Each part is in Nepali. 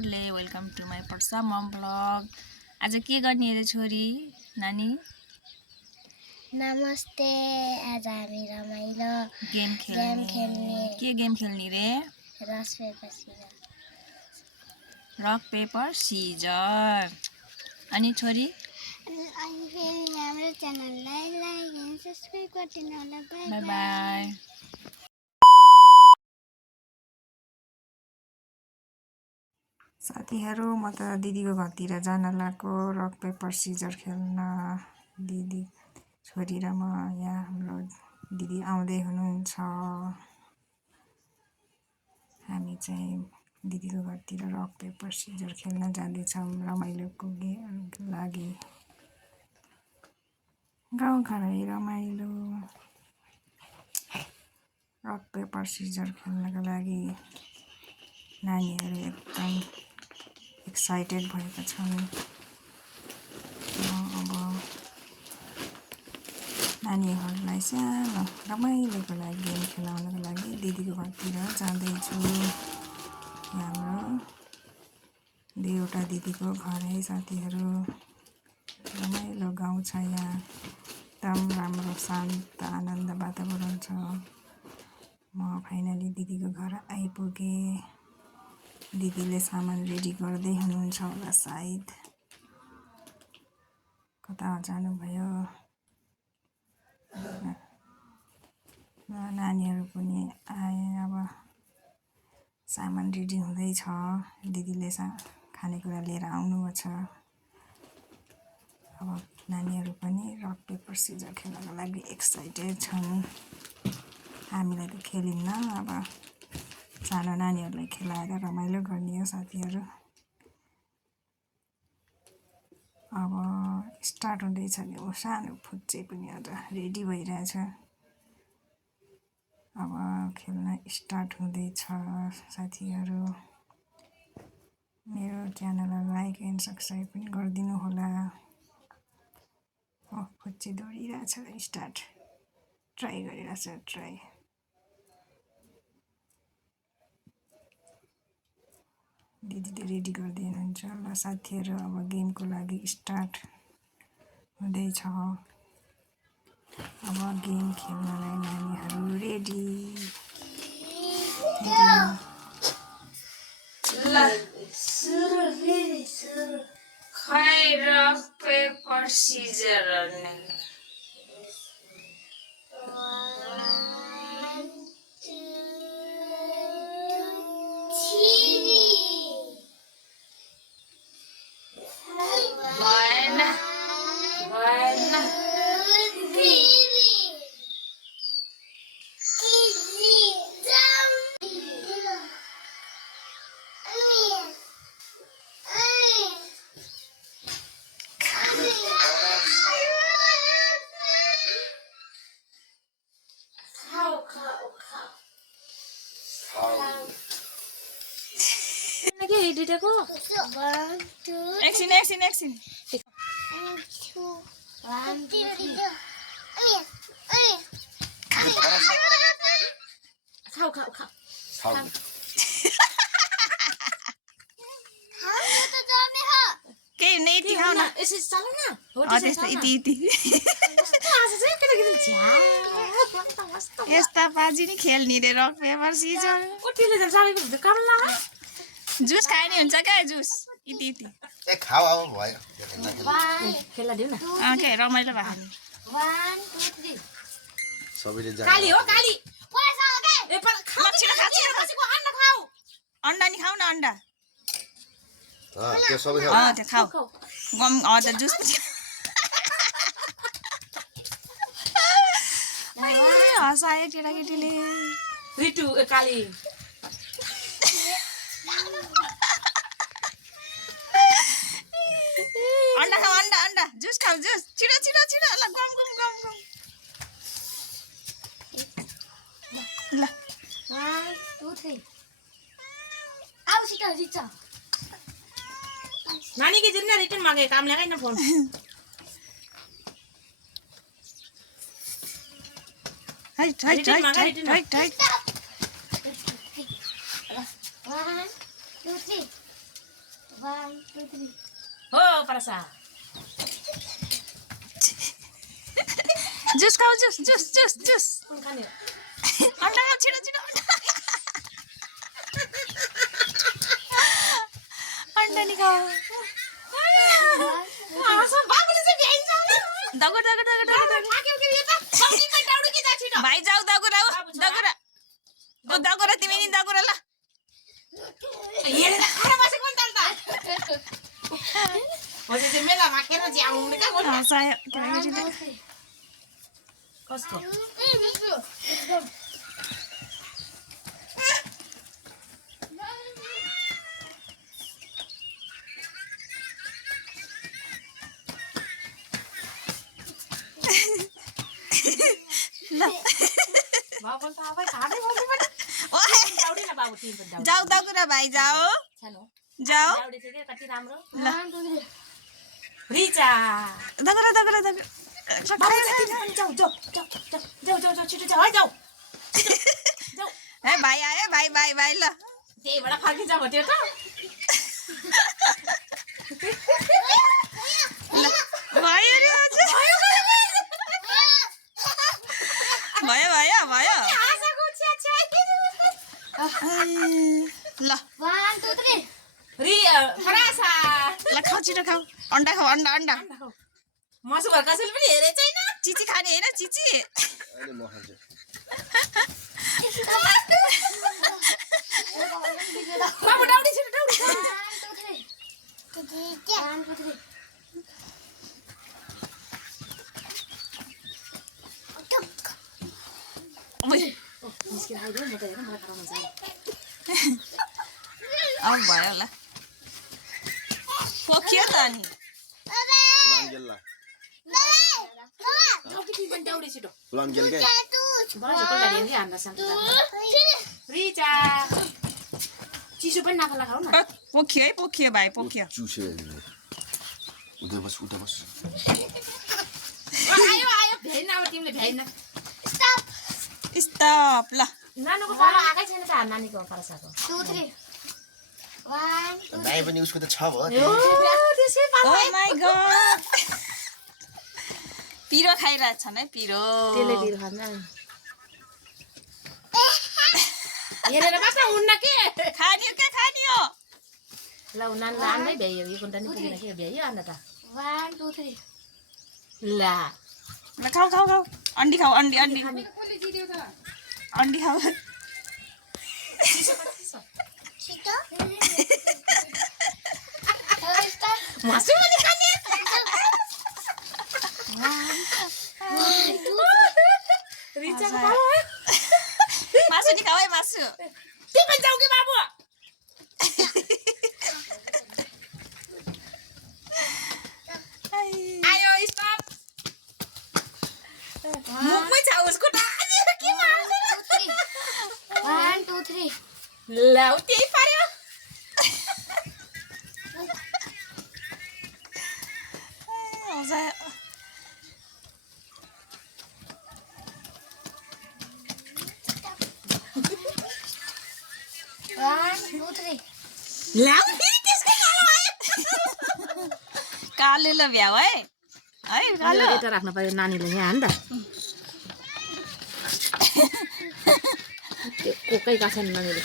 सबैजनाले वेलकम टु माई पर्सा मम ब्लग। आज के गर्ने रे छोरी नानी? नमस्ते। आज हामी रमाइलो गेम खेल्ने। के गेम खेल्ने रे? Rock paper scissor. अनि छोरी? हाम्रो च्यानललाई लाइक एन्ड सब्स्क्राइब गरिदिनु होला। Bye bye. साथीहरू, म त दिदीको घरतिर जान लागेको रक पेपर सिजर खेल्न। दिदी छोरी र म यहाँ हाम्रो दिदी आउँदै हुनुहुन्छ। हामी चाहिँ दिदीको घरतिर रक पेपर सिजर खेल्न जाँदैछौँ रमाइलोको लागि। गाउँघरै रमाइलो रक पेपर सिजर खेल्नको लागि नानीहरू एकदम एक्साइटेड भएका छन्। अब नानीहरूलाई सानो रमाइलोको लागि गेम खेलाउनको लागि दिदीको घरतिर जाँदैछु। हाम्रो दुईवटा दिदीको घर है साथीहरू। रमाइलो गाउँ छ यहाँ, एकदम राम्रो शान्त आनन्द वातावरण छ। म फाइनली दिदीको घर आइपुगेँ। दिदीले सामान रेडी गर्दै हुनुहुन्छ होला सायद। कता जानुभयो? नानीहरू पनि आए। अब सामान रेडी हुँदैछ। दिदीले खानेकुरा लिएर आउनुभएको छ। अब नानीहरू पनि रक पेपर सिजर खेल्नको लागि एक्साइटेड छन्। हामीलाई त खेलिन्न, अब सानो नानीहरूलाई खेलाएर रमाइलो गर्ने हो साथीहरू। अब स्टार्ट हुँदैछ नि। सानो फुच्चे पनि आज रेडी भइरहेछ। अब खेल्न स्टार्ट हुँदैछ साथीहरू। मेरो च्यानललाई लाइक एन्ड सब्स्क्राइब पनि गरिदिनु होला। फुच्चे दौडिरहेछ। स्टार्ट ट्राई गरिरहेछ। दिदीले रेडी गर्दै हुनुहुन्छ ल साथीहरू। अब गेमको लागि स्टार्ट हुँदैछ। अब गेम खेल्नलाई नानीहरू रेडी। खै रक पेपर सिजर एकछिन खाऊ केही नै यति खाऊ न। यस्ता बाजी नि खेल्ने रे रक पेपर सिजर। जुस खाए नि हुन्छ क्या? जुस यति के रमाइलो भएको नि। अन्डा नि खाऊ न। अन्डा त्यो खाऊ। गम हजुर जुस हँसायो केटाकेटीले। अन्डा खाऊ। अन्डा जुस खाऊ। जुस छिटो ल गम ल। 1 2 3 नानी के जिन्ना रिटर्न मागे काम लगा ना फोन। हाइट 1 2 3 1 2 3 हो परसा जुस खाऊ जुस जुस जुस जुस कुन खाने अन्डा खाऊ छिटो छिटो अन्डा नि खाऊ बाबुले चाहिँ भ्याइन्छ दगुर दगुर दगुर दगुर थाक्यो के यो त सब्जी पनि डाउडु कि जा छिटो भाइ जाऊ दगुर आऊ दगुर ओ दगुर तिमी नि दगुर ल हेरेर खाएर बसेको नि त मैले चाहिँ मेलामा खेर झ्याउने क्या बोल्नु हसायो कस्तो बाबु त अब खाँदै बस्नु पनि डाउडे न बाबु तिमी पनि डाउडे जाऊ दगुर भाइ जाऊ सानो जाऊ डाउडे चाहिँ के कति राम्रो 1 2 3 रिचा दगुर दगुर दगुर बाबु चाहिँ तिमी पनि जाऊ जाऊ जाऊ जाऊ जाऊ जाऊ जाऊ छिटो जाऊ है जाऊ जाऊ ए भाइ आयो भाइ भाइ भाइ ल त्यहीबाट फर्किन्छ भन्थ्यो त भयो रे हजुर भयो भयो भयो आशाको छ्या छ्या ल 1 2 3 रि फरासा ल खाऊ छिटो खाऊ अन्डा खाऊ अन्डा अन्डा मसु घर कसैले पनि हेरे छैन चिची खाने होइन चिची अहिले म खान्छु बाबु डाउडी छिटो डाउडी 1 2 3 1 2 3 निस्केर आइदियो म त हेर मलाई खाना मन अब भयो ल पोखियो त अनि पुलानगेलला डाउडी तिमी पनि डाउडी छिटो पुलानगेल के बजाको लागि नि हान्न सक्छ रिचा चिसो पनि नाफा खाऊ न पोखियो है पोखियो भाइ पोखियो चुसे उधर बस आयो आयो भ्याइन अब तिमीले भ्याइन स्टप ल नानुको पालो आएकै छैन त नानीको परसाको 2 3 1 दाइ पनि उसको त छ भयो त्यसै ओ माय गॉड पिरो खाइरहेछन् है पिरो त्यसले दिएर खान्न हेरेर बाबा हुन्न के खानियो के खानियो ल नान नानै भ्यायो यो कुन्टा नि पुगिन के भ्यायो अन्त त 1 2 3 ल ल खाऊ खाऊ खाऊ अन्डी खाऊ अन्डी अन्डी अन्डी खाऊ छिटो मासु पनि खाने रिचाको पालो है मासु नि खाऊ है मासु तिमी पनि जाऊ के बाबु आयो स्टप मुखमै छ उसको के 1 2 3 ल त्यही पार्यो कालो ल भ्याउ है कालो यता राख्न पर्यो नानीले यहाँ नि त कोकै गएको छैन नानीले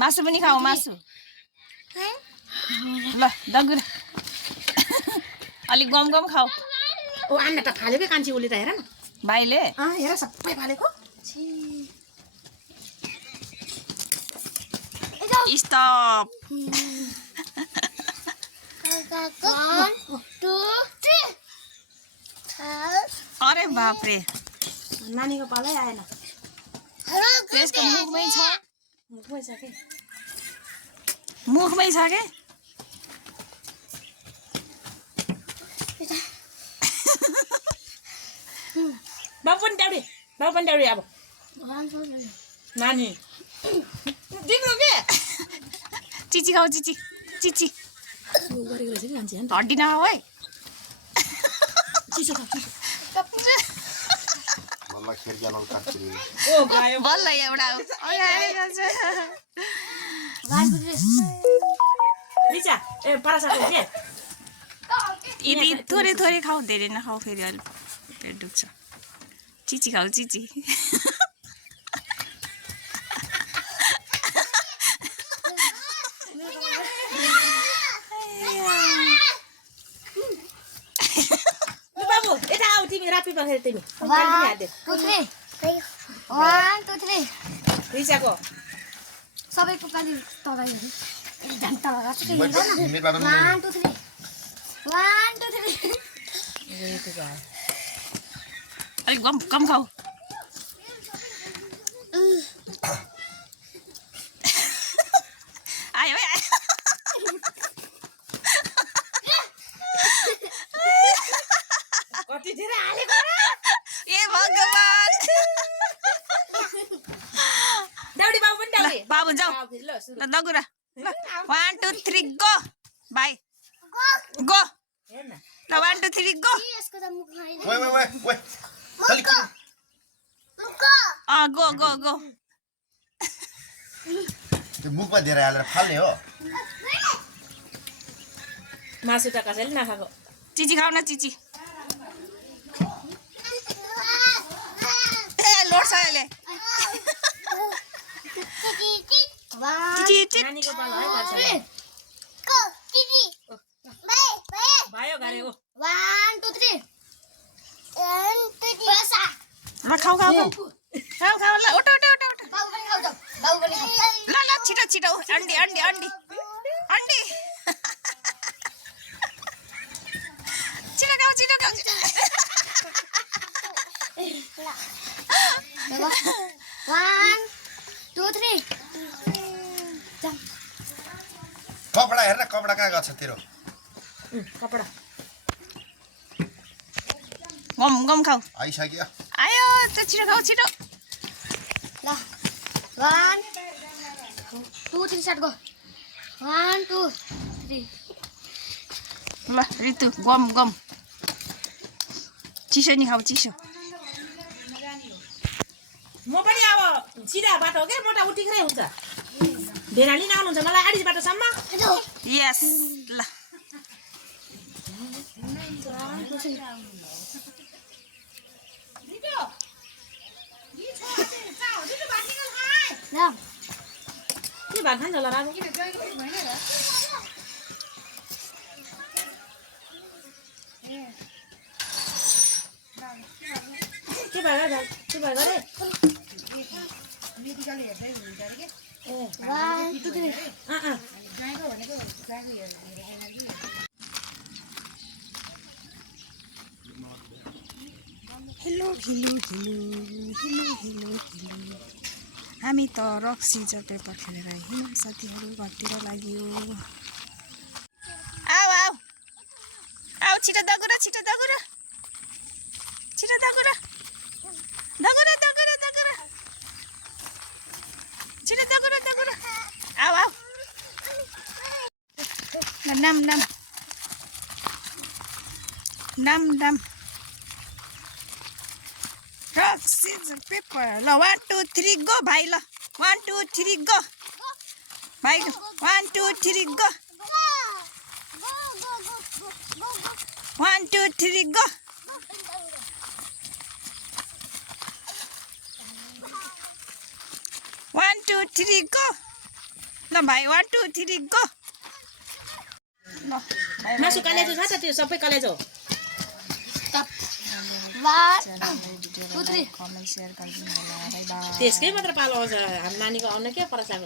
मासु पनि खाऊ मासु ल दगुर अलिक गम गम खाऊ ओ आन्न त फाल्यो के कान्छी उसले त हेर न भाइले हेर सबै फालेको स्टप 1 2 3 अरे बापरे नानीको पालै आएन त्यसको मुखमै छ मुखमै छ के मुखमै छ के बाबु पनि डाउडी अब नानी दिनु के चिची खाऊ चिची चिची गरेको रहेछ कि मान्छे हड्डी नखाऊ है चिसो खाऊ मलाई खेर ज्ञान काट्छु ओ गयो बल्ल एउटा 1 2 3 रिचा ए परासाको के यति थोरै थोरै खाऊ धेरै नखाऊ फेरि अलिक पेट दुख्छ चिची खाऊ चिची बाबु यता आऊ तिमी रापी बसेर तिमी 1 2 3 1 2 3 रिचाको सबैको पाली तराइहरू एकदम तरा छ मेरो बाटो 1 2 3 1 2 3 अलिक कम खाऊ आयो है कति धेरै हालेको ए भगवान दाउडी बाबु पनि दाउडी बाबु जाऊ फेरि ल सुरु ल दगुरा 1 2 3 गो भाइ गो हेर न ल 1 2 3 गो यसको त मुख छैन ओइ अलिक गो गो गो त्यो मुखमा धेरै हालेर फाल्ने हो मासु त कसैले नखाएको चिची खाऊ न चिची ए लोड्छ अहिले चिची चिची नानीको बल है गर्छ भयो गरे ओ 1 2 3 ल खाऊ ल उठ ल छिटो अन्डी छिटो खाऊ 1 2 3 कपडा हेर न कपडा कहाँ गछ तेरो कपडा गम खाऊ आइसक्यो आयो त छिटो खाऊ छिटो ल 1 2 3 स्टार्ट गो 1 2 3 ल रितु गम चिसो नि खाऊ चिसो म पनि अब सिधा बाटो के मोटा उठिखरै हुन्छ भेडा लिन आउनुहुन्छ मलाई 8 बाटोसम्म यस ल ल के भात खान्छ होला राजु के भयो गरे 1 2 3 हेलो हामी त रक्सी जतै खेलेर हिँड्यौँ साथीहरू घरतिर लाग्यो आऊ छिटो दगुरा आऊ नाम रक्सी पेपर ल 1 2 3 गो भाइ ल 1 2 3 गो भाइ 1 2 3 गो 1 2 3 गो 1 2 3 गो ल भाइ 1 2 3 गो ल मासु कलेजो छ त त्यो सबै कलेजो 1 2 3 कमेन्ट शेयर गरिदिनु होला बाइ बाइ त्यसकै मात्र पालो आउँछ हाम्रो नानीको आउन के परसाको